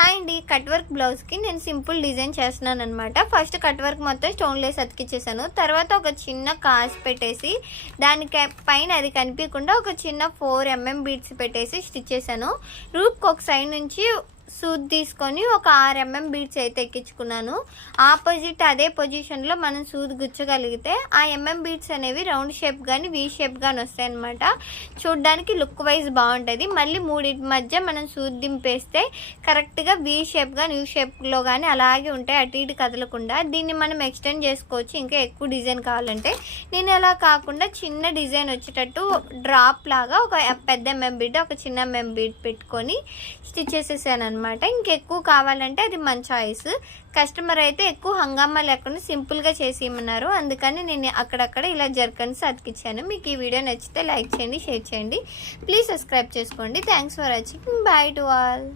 Hi అండి, cut work బ్లౌజ్కి నేను సింపుల్ డిజైన్ చేస్తున్నాను అనమాట. ఫస్ట్ కట్ వర్క్ మొత్తం స్టోన్ లేస్ అతికిచ్చేసాను. తర్వాత ఒక చిన్న కాస్ పెట్టేసి దానికి పైన అది కనిపించకుండా ఒక చిన్న 4mm బీడ్స్ పెట్టేసి స్టిచ్ చేశాను. రూప్కి ఒక సైడ్ నుంచి సూద్ తీసుకొని ఒక 6mm బీడ్స్ అయితే ఎక్కించుకున్నాను. ఆపోజిట్ అదే పొజిషన్లో మనం సూద్ గుచ్చగలిగితే ఆ బీడ్స్ అనేవి రౌండ్ షేప్ కానీ వీ షేప్ కానీ వస్తాయి అనమాట. చూడ్డానికి లుక్ వైజ్ బాగుంటుంది. మళ్ళీ మూడింటి మధ్య మనం సూద్ దింపేస్తే కరెక్ట్గా వీ షేప్ కానీ యూ షేప్లో కానీ అలాగే ఉంటాయి, అటు ఇటు కదలకుండా. దీన్ని మనం ఎక్స్టెండ్ చేసుకోవచ్చు ఇంకా ఎక్కువ డిజైన్ కావాలంటే. నేను అలా కాకుండా చిన్న డిజైన్ వచ్చేటట్టు డ్రాప్ లాగా ఒక పెద్ద బీడ్ ఒక చిన్న బీడ్ పెట్టుకొని స్టిచ్ చేసేసాను అనమాట. ఇంకెక్కువ కావాలంటే అది మన చాయిస్. కస్టమర్ అయితే ఎక్కువ హంగామా లేకుండా సింపుల్గా చేసి ఇమ్మన్నారు, అందుకని నేను అక్కడక్కడ ఇలా జర్కన్స్ అతికిచ్చాను. మీకు ఈ వీడియో నచ్చితే లైక్ చేయండి, షేర్ చేయండి, ప్లీజ్ సబ్స్క్రైబ్ చేసుకోండి. Thanks for watching. By to all.